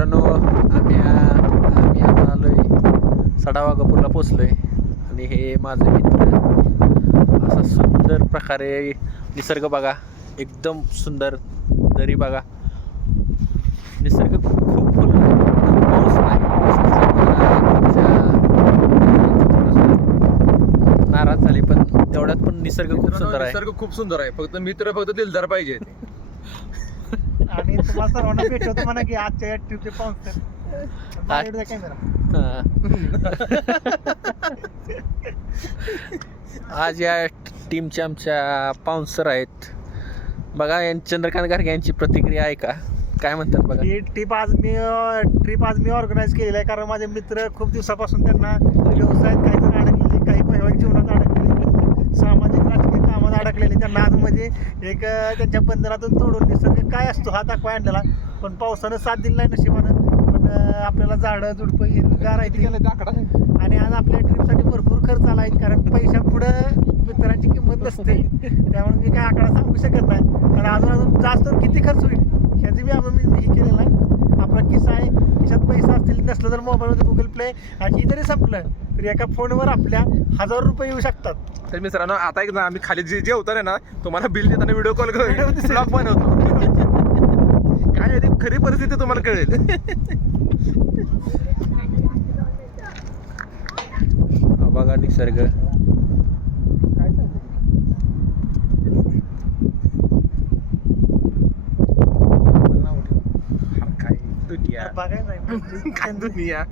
मित्रांनो आम्ही आता आलोय सडावागापूरला पोचलोय आणि हे माझे मित्र असा सुंदर प्रकारे निसर्ग बघा, एकदम सुंदर दरी बघा, निसर्ग खूप पाऊस नाही, नाराज झाली पण तेवढ्यात पण निसर्ग खूप सुंदर आहे. निसर्ग खूप सुंदर आहे. फक्त मित्र फक्त दिलदार पाहिजे. आणि तुम्हाला सर्वांना भेटवतो म्हणा की आजच्या या ट्रिपचे पाऊस कॅमेरा आज या टीमचे आमच्या पाऊन्सर आहेत बघा. चंद्रकांत गारगे यांची प्रतिक्रिया आहे का, काय म्हणतात बघा. ही ट्रिप आज मी ऑर्गनाईज केलेली आहे कारण माझे मित्र खूप दिवसापासून त्यांना व्यवसायात काही जण अडकलेले, काही वैवाहिक जीवनात अडकलेले, सामाजिक राजकीय कामात अडकलेले. त्यांना आज म्हणजे एक त्यांच्या बंधनातून तोडून निसर्ग काय असतो हा दाखवा आणलेला. पण पावसानं साथ दिली नाही नशिबानं. पण आपल्याला झाडं झुडपं हिरवीगार आहे ती आणि आज आपल्या ट्रिपसाठी भरपूर खर्च आला आहे कारण पैशा पुढं मित्रांची किंमत नसते. त्यामुळे मी काय आकडा सांगू शकत नाही आणि अजून जास्त किती खर्च होईल ह्याची बी आम्ही हे केलेलं आहे. आपला किस्सा आहे, खिशात पैसा असतील नसलं तर मोबाईलमध्ये गुगल प्ले आणि ही जरी संपलं तर एका फोनवर आपल्या 1000 रुपये येऊ शकतात. तर मित्रांनो आता एक ना आम्ही खाली जे उतर ना तुम्हाला बिल देताना व्हिडिओ कॉल करून ब्लॉग बनवतो. काय आहे ती खरी परिस्थिती तुम्हाला कळेल. बघा निसर्ग काय चालतं काय दुनिया, बघायला नाही काय दुनिया.